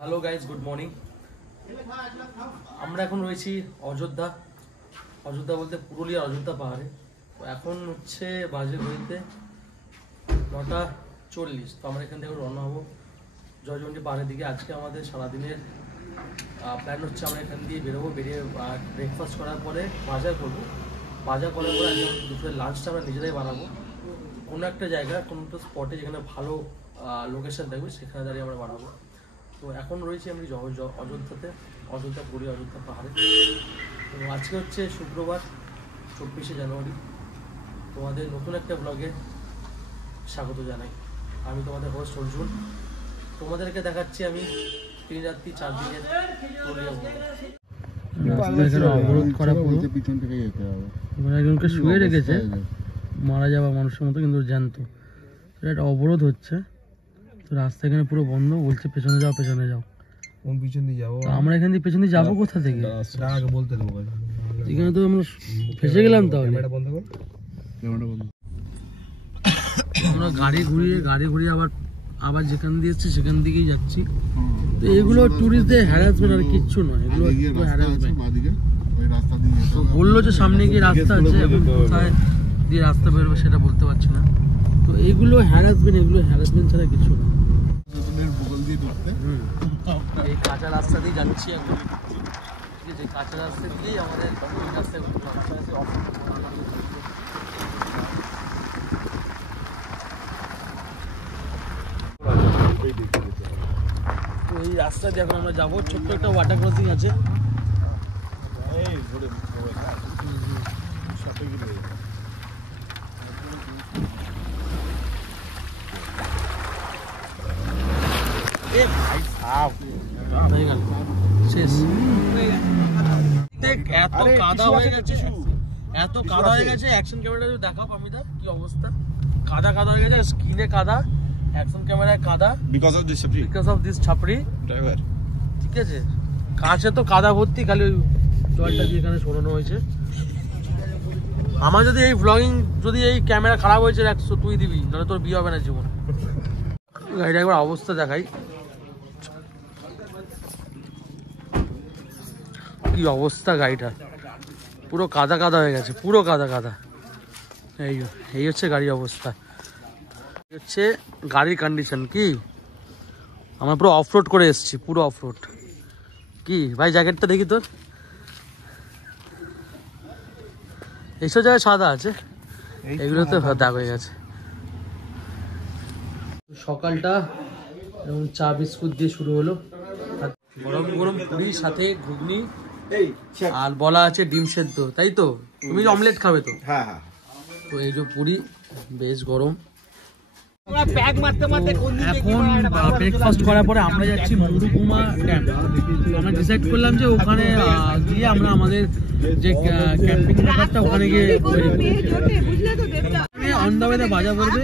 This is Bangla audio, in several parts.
Hello guys, good morning. আমরা এখন রয়েছি অযোধ্যা বলতে পুরুলিয়ার অযোধ্যা পাহাড়ে। তো এখন হচ্ছে বাজে ঘড়িতে 9:40। তো আমরা এখান থেকে রওনা হবো জয়চন্ডী পাহাড়ের দিকে। আজকে আমাদের সারাদিনের প্ল্যান হচ্ছে আমরা এখান দিয়ে বেরোবো, বেরিয়ে ব্রেকফাস্ট করার পরে বাজার করবো। বাজার করার পরে আজকে দুপুরের লাঞ্চটা আমরা নিজেরাই বানাবো। কোনো একটা জায়গায় কোনো একটা স্পটে যেখানে ভালো লোকেশন থাকবে সেখানে দাঁড়িয়ে আমরা বানাবো। তো এখন রয়েছি আমি অযোধ্যা পুরুলিয়া অযোধ্যা পাহাড়ে। তো আজকে হচ্ছে শুক্রবার 24শে জানুয়ারি। তোমাদের নতুন একটা ব্লগে স্বাগত জানাই। আমি তোমাদের হোস্ট অর্জুন। তোমাদেরকে দেখাচ্ছি আমি 3 রাত্রি 4 দিনের পুরুলিয়া অবরোধ করা পিছন থেকে যেতে হবে। একজনকে শুয়ে রেখেছে মারা যাওয়া মানুষের মতো, কিন্তু জানতো একটা অবরোধ হচ্ছে। তো রাস্তা এখানে পুরো বন্ধ, বলছে পেছনে যাও পেছনে যাও। কোন পিছন দিয়ে যাবো? আমরা এখান থেকে পেছন দিয়ে যাবো কোথা থেকে? আগে বলতে দেবো। এখানে তো আমরা ফেসে গেলাম। তাহলে বন্ধ কর, আমরা গাড়ি ঘুরিয়ে আবার যেখান দিয়ে এসেছি সেখান দিকেই যাচ্ছি। তো এগুলো টুরিস্টদের হ্যারাসমেন্ট আর কিচ্ছু নয়, এগুলো হ্যারাসমেন্ট। তো বললো যে সামনে গিয়ে রাস্তা আছে, এখন কোথায় দিয়ে রাস্তা বেরোবে সেটা বলতে পারছি না। তো এগুলো হ্যারাসমেন্ট ছাড়া কিছু না। এই কাঁচা রাস্তা দিয়ে যাচ্ছি এখন। ঠিক আছে, কাঁচা রাস্তা দিয়েই আমাদের রাস্তায় তো এই রাস্তা দিয়ে এখন আমরা যাবো। ছোট্ট একটা ওয়াটার ক্রসিং আছে। এত কাদা হয়ে গেছে অ্যাকশন ক্যামেরা দেখাও পামিদা, কি অবস্থা। কাদা হয়ে গেছে, স্কিনে কাদা, অ্যাকশন ক্যামেরায় কাদা, বিকজ অফ দিস ছাপড়ি ড্রাইভার। ঠিক আছে, কাছে তো কাদা ভর্তি, খালি ওই জলটা দিয়ে এখানে সরানো হয়েছে। আমার যদি এই ব্লগিং এই ক্যামেরা খারাপ হয়েছে 100 তুই দিবি, তাহলে তোর বিয়ে হবে না জীবন। গাড়িটা একবার অবস্থা দেখাই, কি অবস্থা। গাড়িটা পুরো কাদা হয়ে গেছে, পুরো কাদা। এই হচ্ছে গাড়ির অবস্থা, হচ্ছে গাড়ির কন্ডিশন। কি আমরা পুরো অফরোড করে এসেছি, পুরো অফরোড। কি ভাই, জ্যাকেটটা দেখি তোর। এইসব জায়গায় সাদা আছে, এগুলোতে দাগ হয়ে গেছে। সকালটা যেমন চা বিস্কুট দিয়ে শুরু হলো, গরম গরম পুরির সাথে ঘুগনি, আর বলা আছে ডিম সেদ্ধ, তাই তো? তুমি অমলেট খাবে তো? হ্যাঁ হ্যাঁ। তো এই যে পুরি বেশ গরম। এখন ব্রেকফাস্ট করার পরে আমরা যাচ্ছি মুরুগুমা ক্যাম্প। আমরা ডিসাইড করলাম যে ওখানে গিয়ে আমরা আমাদের যে ক্যাম্পিং ব্যাপারটা ওখানে গিয়ে অন দ্য ওয়েতে বাজা পড়বে।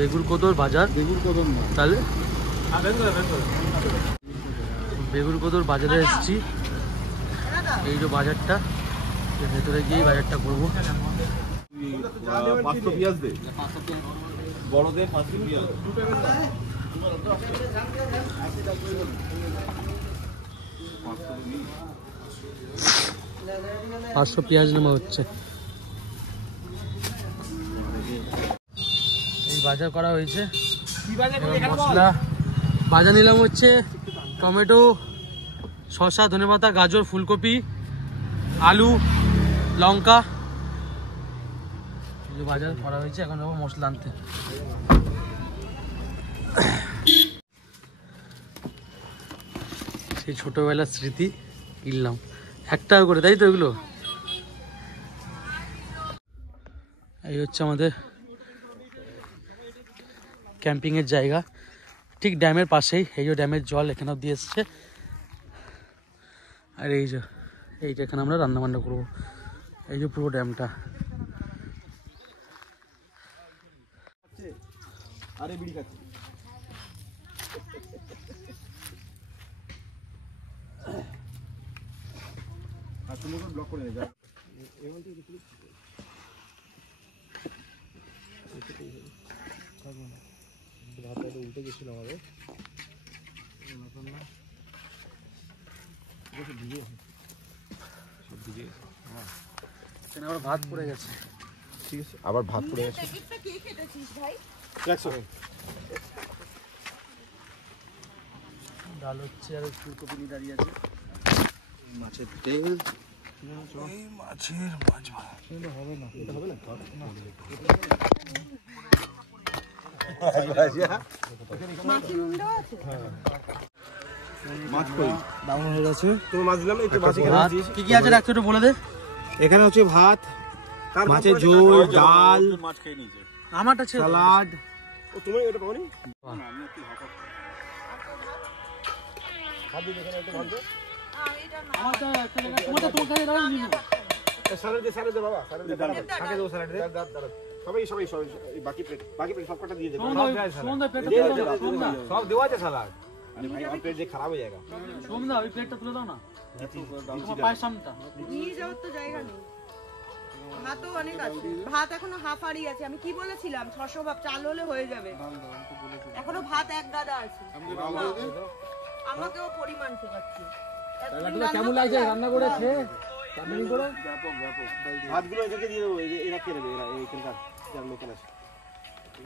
বেগুরকোদর বাজার, তাহলে বেগুরকোদর বাজারে এসেছি। এই যে বাজারটা, ভেতরে গিয়ে বাজারটা করবো। 500 পেঁয়াজ দে, বড় দে 500 পেঁয়াজ। 500 পেঁয়াজ নেওয়া হচ্ছে। এই বাজার করা হয়েছে, মশলা বাজার নিলাম হচ্ছে টমেটো, শসা, ধনেপাতা, গাজর, ফুলকপি, আলু, লঙ্কা, যে বাজার করা হয়েছে, এখন যাবো মশলা আনতে। সেই ছোটবেলার স্মৃতি কিনলাম 1 টাকা করে, তাই তো? এগুলো এই হচ্ছে আমাদের ক্যাম্পিংয়ের জায়গা, ঠিক ড্যামের পাশেই। এই যে ড্যামের জল এখানে অব্দি এসছে, আর এই যে এইটা এখানে আমরা রান্না বান্না করবো। এই যে পুরো ড্যামটা। আরে বিড়ি খাচ্ছি। আর তুমি কোন ব্লক করে নে যা। এমন কি কিছু ভাতটা উল্টে গেছিল আমাদের। আবার ভাত পড়ে গেছে। ঠিক আছে, আবার ভাত পড়ে গেছে। ডাল হচ্ছে আর ফুলকপি নিয়ে দাঁড়িয়ে আছে। মাছের তেল, মাছের মাছ হবে না, এটা হবে না। মাছ কই ডাউন হয়ে গেছে। তুমি মাছ দিলাম, একটু মাছ এখানে দিয়েছি। কি কি আছে রাখতে একটু বলে দে। এখানে হচ্ছে ভাত, মাছের ঝোল, ডাল, মাছ খেয়ে নিয়েছে। আমারটা ছিল সালাড। ও তুমি এটা পাওনি? খাবি এখানে একটু ভাত দে। আমারটা একটা জায়গা তোমারটা তোমার কাছে দাঁড়াও নিবো। সালাড দে বাবা, সালাড দে। থাকে দাও সালাড দে। সবাই এই বাকি প্লেট সব কটা দিয়ে দে। সোমদা প্লেটটা দিয়ে তুলে দে, দাও। সোমদা সব দেওয়া আছে সালাড। আরে ভাই আমার প্লেট যে খারাপ হয়ে যায়গা। সোমদা ওই প্লেটটা তুলে দাও না, তোমার পায়ের সামনেটা। নিয়ে যাওয়ার তো জায়গা নেই। ভাতও অনেক আছে, ভাত এখনো হাফ হাড়ি আছে। আমি কি বলেছিলাম 600 ভাত চাল হলে হয়ে যাবে। এখনো ভাত 1 গাদা আছে। আমাকেও পরিমাণ শেখাচ্ছে। কেমন লাগছে রান্না করে খেয়ে? কেমন করে ভাতগুলো এদেরকে দিয়ে দেবো। এরা খেয়ে নেবে, এরা এখানকার যারা লোকাল আছে।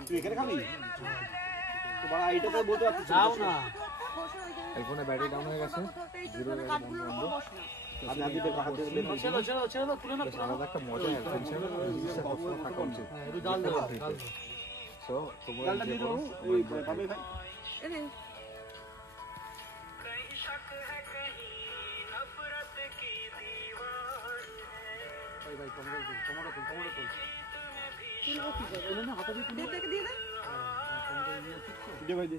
তুই এখানে খাবি তো বাড়া, এইটা তো বলতে পারছিস যাও না। আইফোনে ব্যাটারি ডাউন হয়ে গেছে। কাঠগুলোর উপর বস না। আপনি হাত দিয়ে হাত দিয়ে ছেড়ে দাও তুলে না। আলাদা একটা মজা অ্যাডভেঞ্চার জিনিসটা সবসময় থাকা উচিত। একটু ডাল দাও, ডাল দাও। সো তোমরা ডালটা দিয়ে দেবো। ওই পাবে ভাই। এনে ভাই ভাই টমেটো তুল। তুলবো কি করে? তুলে না, হাতে দিয়ে তুলে। দিয়ে দিয়ে দে। দে ভাই দে।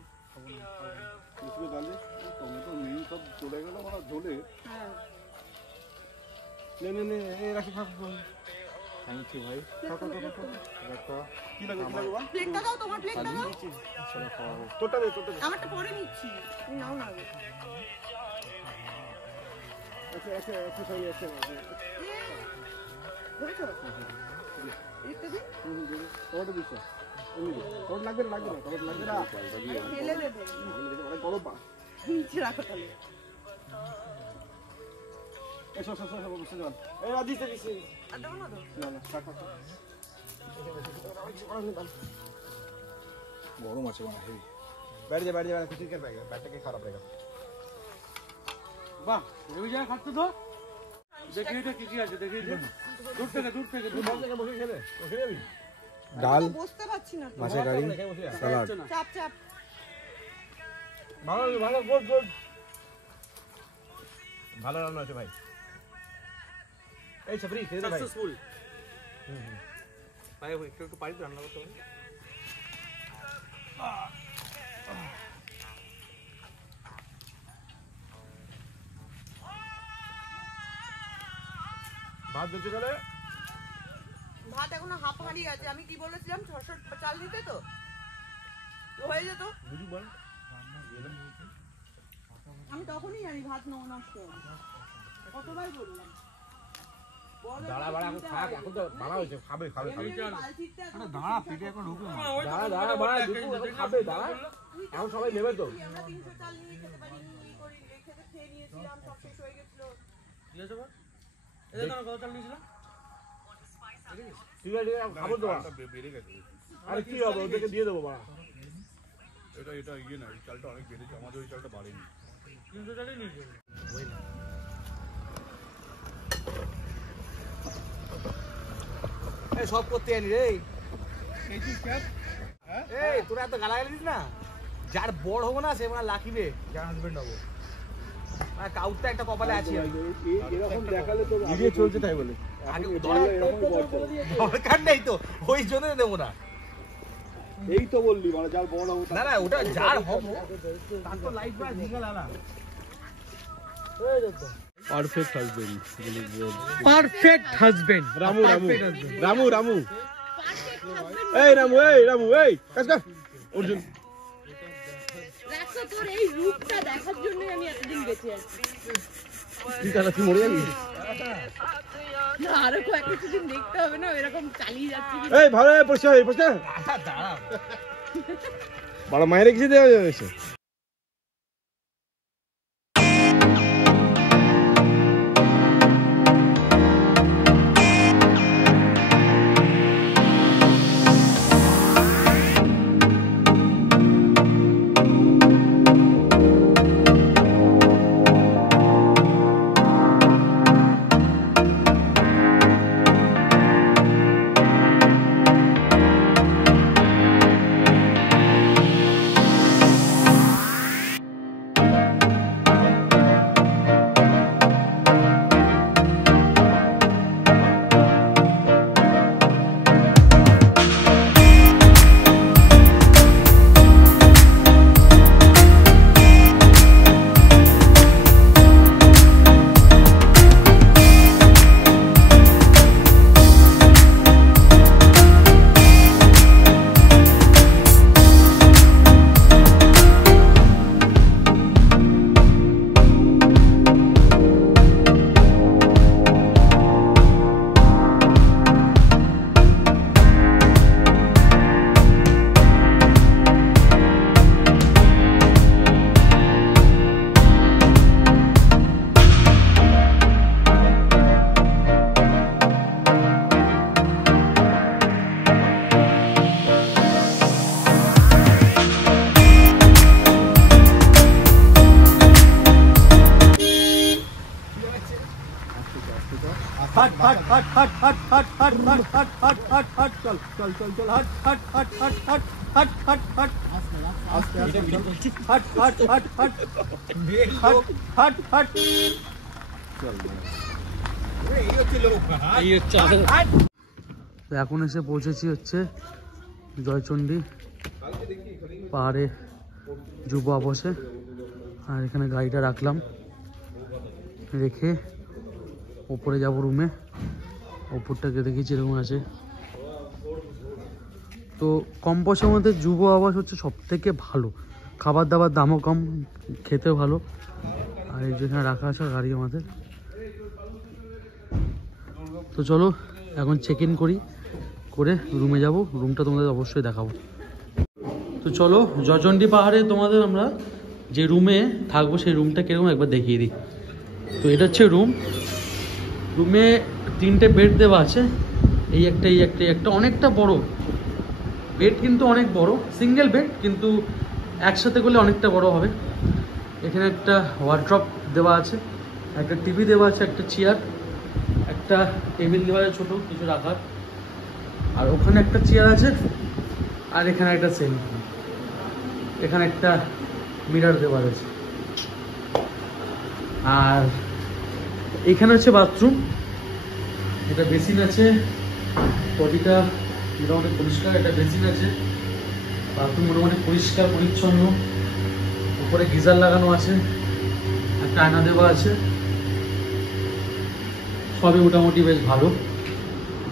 কিছু ডাল দে। টমেটো নিয়ে সব চলে গেল মানে ঝোলে। হ্যাঁ নে এই রাখি থাক। থ্যাংক ইউ ভাই। কি লাগে বাবা? প্লেটটা দাও, তোমার প্লেটটা দাও। তোরটা দে। আমারটা পরে নিচ্ছি, তুমি নাও না আগে। আচ্ছা সরি আছে। ধরেছো? একটা দিন টমেটো দিছো? টমেটো লাগবে না, টমেটো লাগবে না। ফেলে দেবে। মানে গরম পা। নিচে রাখো তাহলে। এসো বসে যান। এই দিছে। আর দাও না তো। না রাখো। গরম আছে মানে হেভি। बैठ जा कुछ कर पाएगा, बैठ के खराब रहेगा। বাহ, ওই জায়গা খাচ্ছে তো। দেখি এটা কি আছে, দেখি দূর থেকে বসে খেলে বসে যাবি। ডাল, বসতে পারছি না তো। মাছের কারি, সালাড। চাপ ভালো গুড। ভালো রান্না আছে ভাই। এই সবরি খেয়ে ভাই। সাকসেসফুল। ভাই একটু পারি তো রান্না করতে হবে। ভাত দিতে গেলে ভাত এখনো হাফ হাঁড়ি আছে। আমি কি বলেছিলাম 600 চাল দিতে তো হয়ে যেত। আমি তখনই জানি ভাত নষ্ট হবে। কতবার বললাম দাঁড়া এখন থাক, এখন তো বাড়া হয়েছে, খাবে। দাঁড়া পেটে এখন ঢুকলো না। দাঁড়া বাড়া খাবে, দাঁড়া এখন সবাই নেবে তো। আমরা 300 চাল নিয়ে খেতে পারিনি, খেয়ে নিয়েছিলাম, সব শেষ হয়ে গেছিল। ঠিক আছে, এই তো কত চাল নিয়েছিলাম। ঠিক আছে খাবো তো। বেড়ে গেছে। আরে কি হবে, ওদেরকে দিয়ে দেবো বাড়া। এটা ইয়ে না, এই চালটা অনেক বেড়েছে, আমাদের ওই চালটা বাড়েনি। 300 চালই নিয়েছি। সব করতে জানি রে। এই তোরা এত গালাগালি দিস না। যার বড় হবো না সে মানে লাকিবে, যার হাজবেন্ড হবো। কাউটা একটা কপালে আছি আমি। এরকম দেখালে তো ভিডিও চলছে তাই বলে আগে দরকার নেই তো, ওই জন্য দেবো না। এই তো বললি মানে যার বড় হবো না না ওটা যার হবো তার তো লাইফ বা জিঙ্গা না। Perfect husband. Perfect husband Ramu Ramu Ramu Ramu এই রামু এই কাজ কর অর্জুন। দেখো তোর এই রূপটা দেখার জন্যই আমি এতদিন বেঁচে আছি। তুই মরে যাবি? না আরো কয়েক কিছুদিন দেখতে হবে না, এরকম চালিয়ে যাচ্ছে কি। এই ভালো পরিষ্কার দাঁড়া বড় মায়ের কিছু দেওয়া যাচ্ছে। हट हट हट हट हट हट हट हट हट हट हट हट चल चल चल चल हट हट हट हट हट हट हट हट हट हट हट हट हट हट তো এখন এসে পৌঁছেছি হচ্ছে জয়চণ্ডী পাহাড়ে যুব আবাসে। আর এখানে গাড়িটা রাখলাম, রেখে ওপরে যাব রুমে। ওপরটাকে দেখেছি এরকম আছে। তো কম পয়সার মধ্যে যুব আবাস হচ্ছে সব থেকে ভালো, খাবার দাবার দামও কম, খেতেও ভালো। আর এই যেখানে রাখা আছে গাড়ি আমাদের। তো চলো এখন চেক ইন করি, করে রুমে যাব। রুমটা তোমাদের অবশ্যই দেখাবো। তো চলো জয়চণ্ডী পাহাড়ে তোমাদের আমরা যে রুমে থাকবো সেই রুমটা কিরকম একবার দেখিয়ে দিই। তো এটা হচ্ছে রুম। রুমে 3টে বেড দেওয়া আছে, এই একটা এই একটা এই একটা, অনেকটা বড় বেড, কিন্তু অনেক বড় সিঙ্গেল বেড, কিন্তু একসাথে করলে অনেকটা বড় হবে। এখানে একটা ওয়ার্ড্রপ দেওয়া আছে, একটা টিভি দেওয়া আছে, একটা চেয়ার, একটা টেবিল দেওয়া আছে ছোটো কিছু রাখার, আর ওখানে একটা চেয়ার আছে, আর এখানে একটা সেল, এখানে একটা মিরর দেওয়া আছে। আর এখানে হচ্ছে বাথরুম, এটা বেসিন আছে, বডিটা মোটামুটি পরিষ্কার, একটা বেসিন আছে, বাথরুম মোটামুটি পরিষ্কার পরিচ্ছন্ন, উপরে গিজার লাগানো আছে, একটা আয়না দেওয়া আছে, সবই মোটামুটি বেশ ভালো।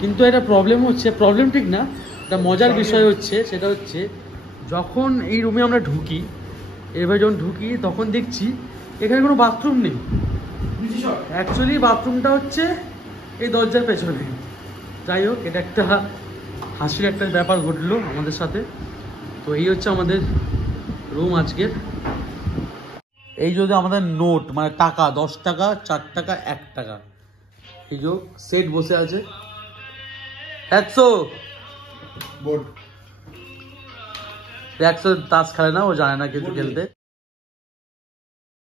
কিন্তু একটা প্রবলেম হচ্ছে, প্রবলেম ঠিক না, একটা মজার বিষয় হচ্ছে, সেটা হচ্ছে যখন এই রুমে আমরা ঢুকি, এবার যখন ঢুকি তখন দেখছি এখানে কোনো বাথরুম নেই। অ্যাকচুয়ালি বাথরুমটা হচ্ছে এই দরজার পেছনে। যাই হোক, এটা একটা হাসির একটা ব্যাপার ঘটলো আমাদের সাথে। তো এই হচ্ছে আমাদের রুম আজকের। এই যদি আমাদের নোট মানে টাকা, 10 টাকা, 4 টাকা, 1 টাকা, এই যে সেট বসে আছে 100 বোর্ড 100 তাস খেলে না, ও জানে না কিন্তু খেলতে।